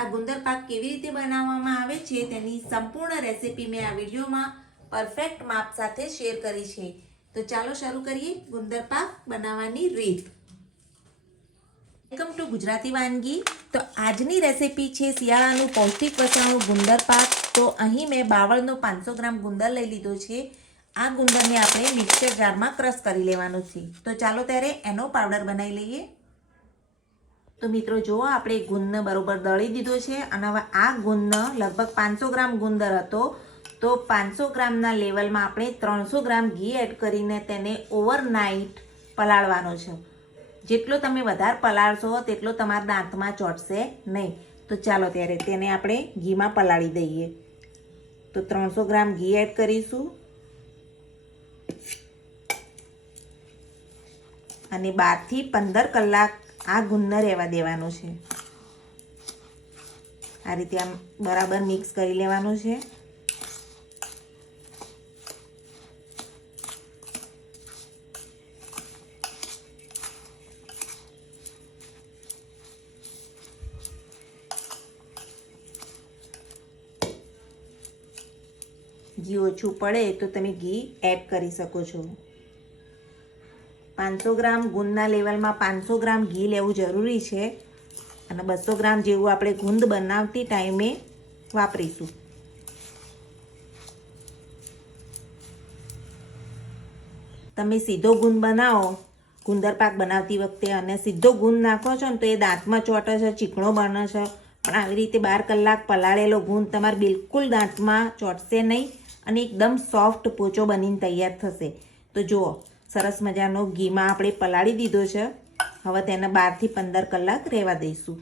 આ ગુંદર પાક કેવી રીતે બનાવવામાં આવે છે તેની સંપૂર્ણ રેસીપી મેં આ વિડીયોમાં પરફેક્ટ માપ સાથે શેર કરી છે. તો ચાલો શરૂ કરીએ ગુંદર પાક બનાવવાની રીત. વેલકમ ટુ ગુજરાતી વાનગી. તો આજની રેસીપી છે શિયાળાનું પૌષ્ટિક વસાણું ગુંદર પાક. તો અહીં મેં બાવળનો 500 ગ્રામ ગુંદર લઈ લીધો છે. આ ગુંદરને આપણે મિક્સર જારમાં ક્રશ કરી લેવાનું છે. તો ચાલો ત્યારે એનો પાવડર બનાવી લઈએ. તો મિત્રો જુઓ, આપણે ગુંદને બરોબર દળી દીધો છે અને હવે આ ગુંદ લગભગ 500 ગ્રામ ગુંદર હતો. તો 500 ગ્રામના લેવલમાં આપણે 300 ગ્રામ ઘી એડ કરીને તેને ઓવરનાઇટ પલાળવાનો છે. જેટલો તમે વધારે પલાળશો તેટલો તમારા દાંતમાં ચોંટશે નહીં. તો ચાલો ત્યારે તેને આપણે ઘીમાં પલાળી દઈએ. તો 300 ગ્રામ ઘી એડ કરીશું અને 12 થી 15 કલાક આ ગુંદને રહેવા દેવાનું છે. આ રીતે આમ બરાબર મિક્સ કરી લેવાનું છે. ઘી ઓછું પડે તો તમે ઘી એડ કરી શકો છો. 500 ગ્રામ ગુંદના લેવલમાં 500 ગ્રામ ઘી લેવું જરૂરી છે અને 200 ગ્રામ જેવું આપણે ગુંદ બનાવતી ટાઈમે વાપરીશું. તમે સીધો ગુંદ બનાવો ગુંદર પાક બનાવતી વખતે અને સીધો ગુંદ નાખો છો ને તો એ દાંતમાં ચોંટે છે, ચીકણો બને છે. પણ આવી રીતે 12 કલાક પલાળેલો ગુંદ તમારે બિલકુલ દાંતમાં ચોંટશે નહીં અને એકદમ સોફ્ટ પોચો બનીને તૈયાર થશે. તો જુઓ, સરસ મજાનો ઘીમાં આપણે પલાળી દીધો છે. હવે તેને 12 થી 15 કલાક રહેવા દઈશું.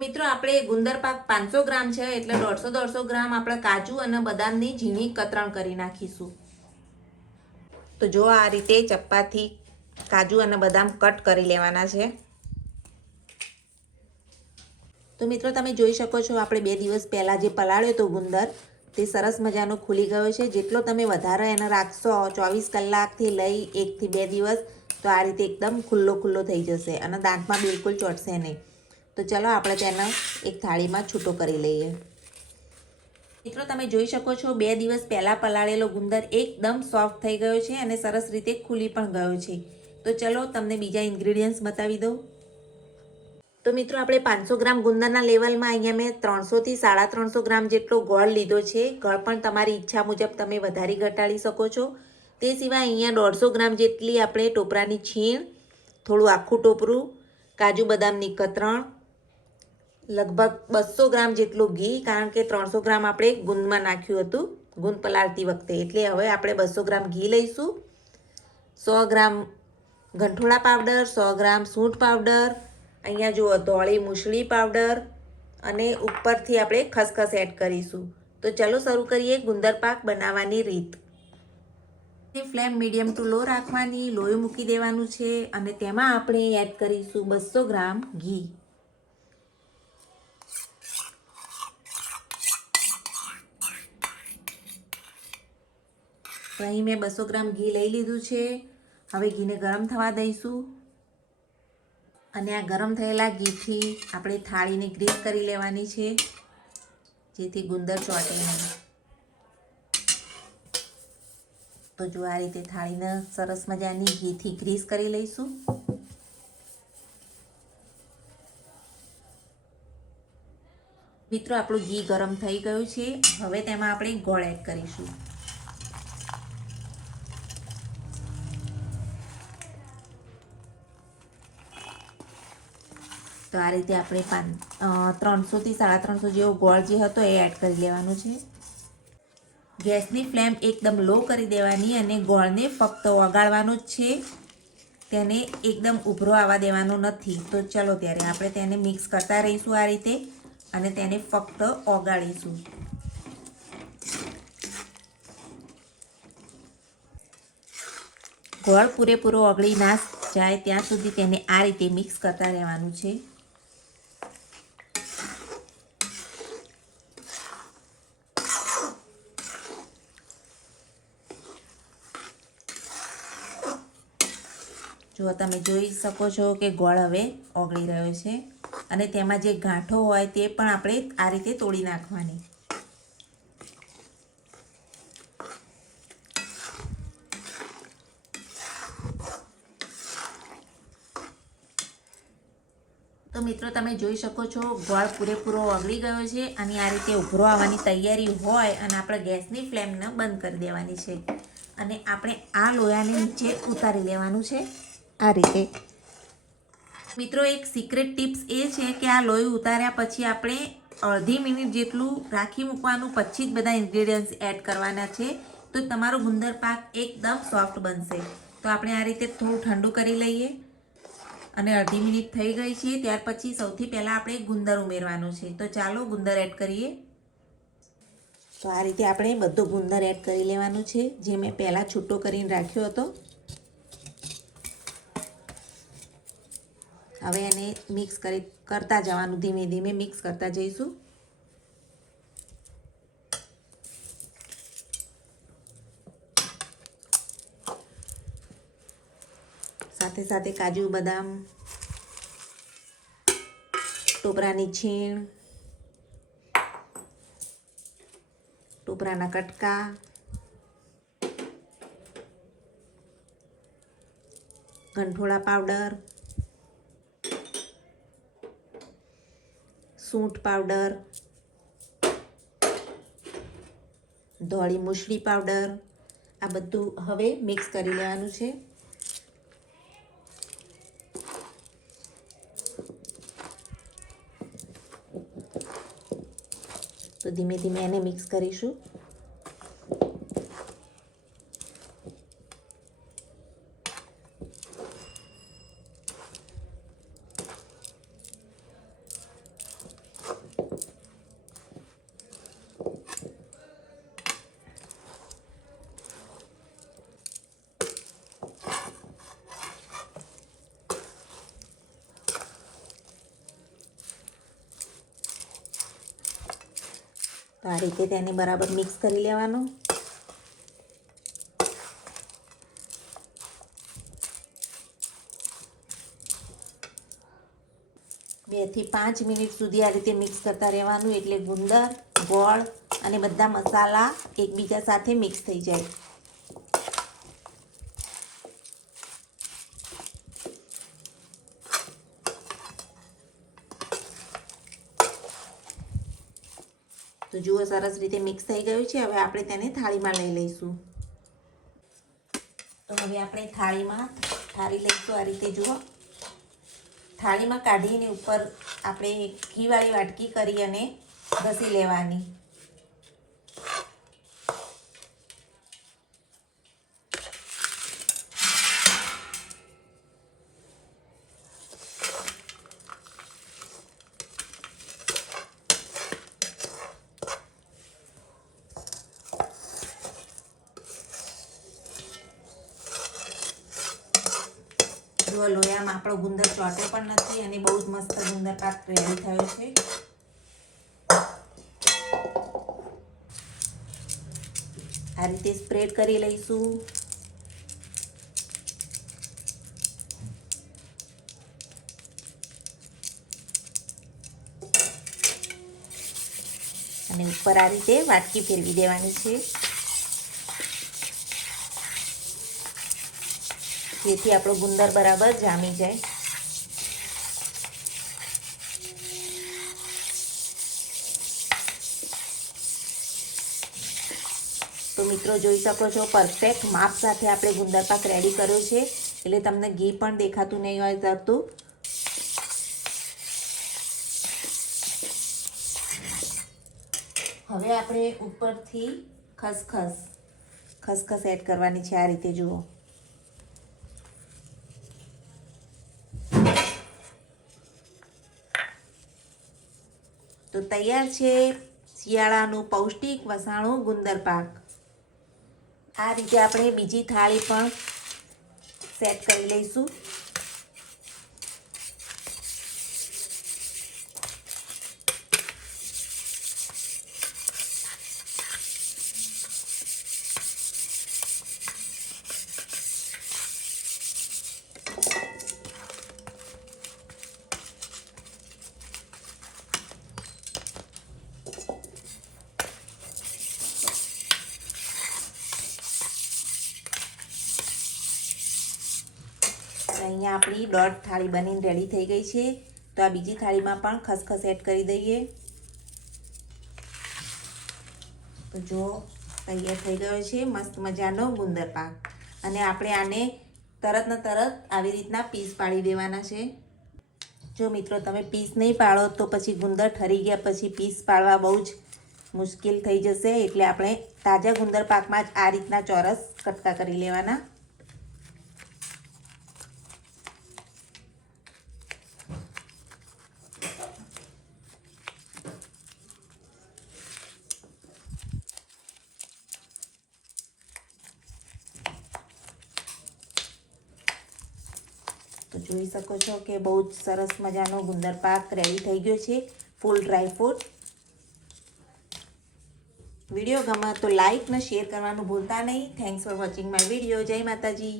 મિત્રો, આપણે ગુંદર પાક 500 ગ્રામ છે એટલે 150 ગ્રામ આપણે કાજુ અને બદામની ઝીણી કતરણ કરી નાખીશું. તો જો આ રીતે ચપ્પાથી કાજુ અને બદામ કટ કરી લેવાના છે. તો મિત્રો, તમે જોઈ શકો છો આપણે 2 દિવસ પહેલાં જે પલાળ્યો હતો ગુંદર તે સરસ મજાનો ખુલી ગયો છે. જેટલો તમે વધારે એને રાખશો 24 કલાકથી લઈ 1 થી 2 દિવસ તો આ રીતે એકદમ ખુલ્લો થઈ જશે અને દાંતમાં બિલકુલ ચોંટશે નહીં. તો ચલો આપણે તેને એક થાળીમાં છૂટો કરી લઈએ. મિત્રો, તમે જોઈ શકો છો 2 દિવસ પહેલાં પલાળેલો ગુંદર એકદમ સોફ્ટ થઈ ગયો છે અને સરસ રીતે ખુલી પણ ગયો છે. તો ચલો તમને બીજા ઇન્ગ્રીડિયન્ટ્સ બતાવી દઉં. તો મિત્રો, આપણે 500 ગ્રામ ગુંદરના લેવલમાં અહીંયા મેં 300 થી 350 ગ્રામ જેટલો ગોળ લીધો છે. ગોળ પણ તમારી ઈચ્છા મુજબ તમે વધારી ઘટાડી શકો છો. તે સિવાય અહીંયા 150 ગ્રામ જેટલી આપણે ટોપરાની છીણ, થોડું આખું ટોપરું, કાજુ બદામની કતરણ, લગભગ 200 ગ્રામ જેટલું ઘી, કારણ કે 300 ગ્રામ આપણે ગુંદમાં નાખ્યું હતું ગુંદ પલાળતી વખતે, એટલે હવે આપણે 200 ગ્રામ ઘી લઈશું. 100 ગ્રામ ગંઠોળા પાવડર, 100 ગ્રામ સૂંઠ પાવડર, અહીંયા જુઓ ધોળી મૂસળી પાવડર અને ઉપરથી આપણે ખસખસ એડ કરીશું. તો ચલો શરૂ કરીએ ગુંદર પાક બનાવવાની રીત. ફ્લેમ મીડિયમ ટુ લો રાખવાની, લોહી મૂકી દેવાનું છે અને તેમાં આપણે એડ કરીશું 200 ગ્રામ ઘી. તો અહીં મેં 200 ગ્રામ ઘી લઈ લીધું છે. હવે ઘીને ગરમ થવા દઈશું અને આ ગરમ થયેલા ઘીથી આપણે થાળીને ગ્રીસ કરી લેવાની છે જેથી ગુંદર ચોંટે નહીં. તો જો આ રીતે થાળીને સરસ મજાની ઘીથી ગ્રીસ કરી લઈશું. મિત્રો, આપણું ઘી ગરમ થઈ ગયું છે. હવે તેમાં આપણે ગોળ એડ કરીશું. તો આ રીતે આપણે 300 થી 350 જેવો ગોળ જે હતો એ એડ કરી લેવાનું છે. ગેસની ફ્લેમ એકદમ લો કરી દેવાની અને ગોળને ફક્ત ઓગાળવાનો જ છે, તેને એકદમ ઉભરો આવવા દેવાનો નથી. તો ચલો ત્યારે આપણે તેને મિક્સ કરતા રહીશું આ રીતે અને તેને ફક્ત ઓગાળીશું. ગોળ પૂરેપૂરો ઓગળી ના જાય ત્યાં સુધી તેને આ રીતે મિક્સ કરતા રહેવાનું છે. જો જો તમે જોઈ શકો છો કે ગોળ હવે ઓગળી રહ્યો છે અને તેમાં જે ગાંઠો હોય તે પણ આપણે આ રીતે તોડી નાખવાની. તો મિત્રો તમે જોઈ શકો છો ગોળ પૂરેપૂરો ઓગળી ગયો છે અને આ રીતે ઉભરો આવવાની તૈયારી હોય અને આપણે ગેસની ફ્લેમને બંધ કરી દેવાની છે અને આપણે આ લોયાને નીચે ઉતારી લેવાનું છે આ રીતે. મિત્રો એક સિક્રેટ ટિપ્સ એ છે કે આ લોહી ઉતાર્યા પછી આપણે અડધી મિનિટ જેટલું રાખી મૂકવાનું, પછી જ બધા ઇન્ગ્રેડિયન્ટ્સ એડ કરવાના છે, તો તમારો ગુંદર પાક એકદમ સોફ્ટ બનશે. તો આપણે આ રીતે થોડું ઠંડુ કરી લઈએ અને અડધી મિનિટ થઈ ગઈ છે. ત્યાર પછી સૌથી પહેલાં આપણે ગુંદર ઉમેરવાનું છે. તો ચાલો ગુંદર એડ કરીએ. તો આ રીતે આપણે બધો ગુંદર એડ કરી લેવાનું છે જે મેં પહેલાં છૂટો કરીને રાખ્યો હતો. હવે એને મિક્સ કરતા જવાનું, ધીમે ધીમે મિક્સ કરતા જઈશું. સાથે સાથે કાજુ બદામ, ટોપરાની છીણ, ટોપરાના કટકા, ગંઠોળા પાવડર, સૂંઠ પાવડર, ધોળી મૂસળી પાવડર, આ બધું હવે મિક્સ કરી લેવાનું છે. તો ધીમે ધીમે એને મિક્સ કરીશું. તો આ રીતે તેને બરાબર મિક્સ કરી લેવાનું. બે થી 5 મિનિટ સુધી આ રીતે મિક્સ કરતા રહેવાનું, એટલે ગુંદર, ગોળ અને બધા મસાલા એકબીજા સાથે મિક્સ થઈ જાય. તો જુઓ સરસ રીતે મિક્સ થઈ ગયું છે. હવે આપણે તેને થાળીમાં લઈ લઈશું. તો હવે આપણે થાળીમાં ઠારી લઈશું. આ રીતે જુઓ થાળીમાં કાઢીને ઉપર આપણે ઘીવાળી વાટકી કરી અને ઘસી લેવાની. જો લોયામાં આપણો ગુંદર ચોટ્યો પણ નથી અને બહુ જ મસ્ત ગુંદર પાક રેડી થયો છે. આ રીતે સ્પ્રેડ કરી લઈશું. અને ઉપર આ રીતે વાટકી ફેરવી દેવાની છે, જેથી આપણો ગુંદર બરાબર જામી જાય. તો મિત્રો જોઈ શકો છો પરફેક્ટ માપ સાથે આપણે ગુંદર પાક રેડી કર્યો છે, એટલે તમને ઘી પણ દેખાતું નહીં હોય જતું. હવે આપણે ઉપરથી ખસખસ એડ કરવાની છે. આ રીતે જુઓ. તો તૈયાર છે શિયાળાનું પૌષ્ટિક વસાણું ગુંદર પાક. આ રીતે આપણે બીજી થાળી પણ સેટ કરી લઈશું. અહીંયા આપણી દોઢ થાળી બનીને રેડી થઈ ગઈ છે. તો આ બીજી થાળીમાં પણ ખસખસ એડ કરી દઈએ. તો જો તૈયાર થઈ ગયો છે મસ્ત મજાનો ગુંદર પાક. અને આપણે આને તરત ને તરત આવી રીતના પીસ પાડી દેવાના છે. જો મિત્રો તમે પીસ નહીં પાડો તો પછી ગુંદર ઠરી ગયા પછી પીસ પાડવા બહુ જ મુશ્કેલ થઈ જશે. એટલે આપણે તાજા ગુંદર પાકમાં જ આ રીતના ચોરસ કટકા કરી લેવાના. તો જોઈ શકો છો કે બહુ જ સરસ મજાનો ગુંદર પાક રેડી થઈ ગયો છે, ફૂલ ડ્રાય ફ્રૂટ. વિડીયો ગમે તો લાઈક ને શેર કરવાનું ભૂલતા નહીં. Thanks for watching my video. જય માતાજી.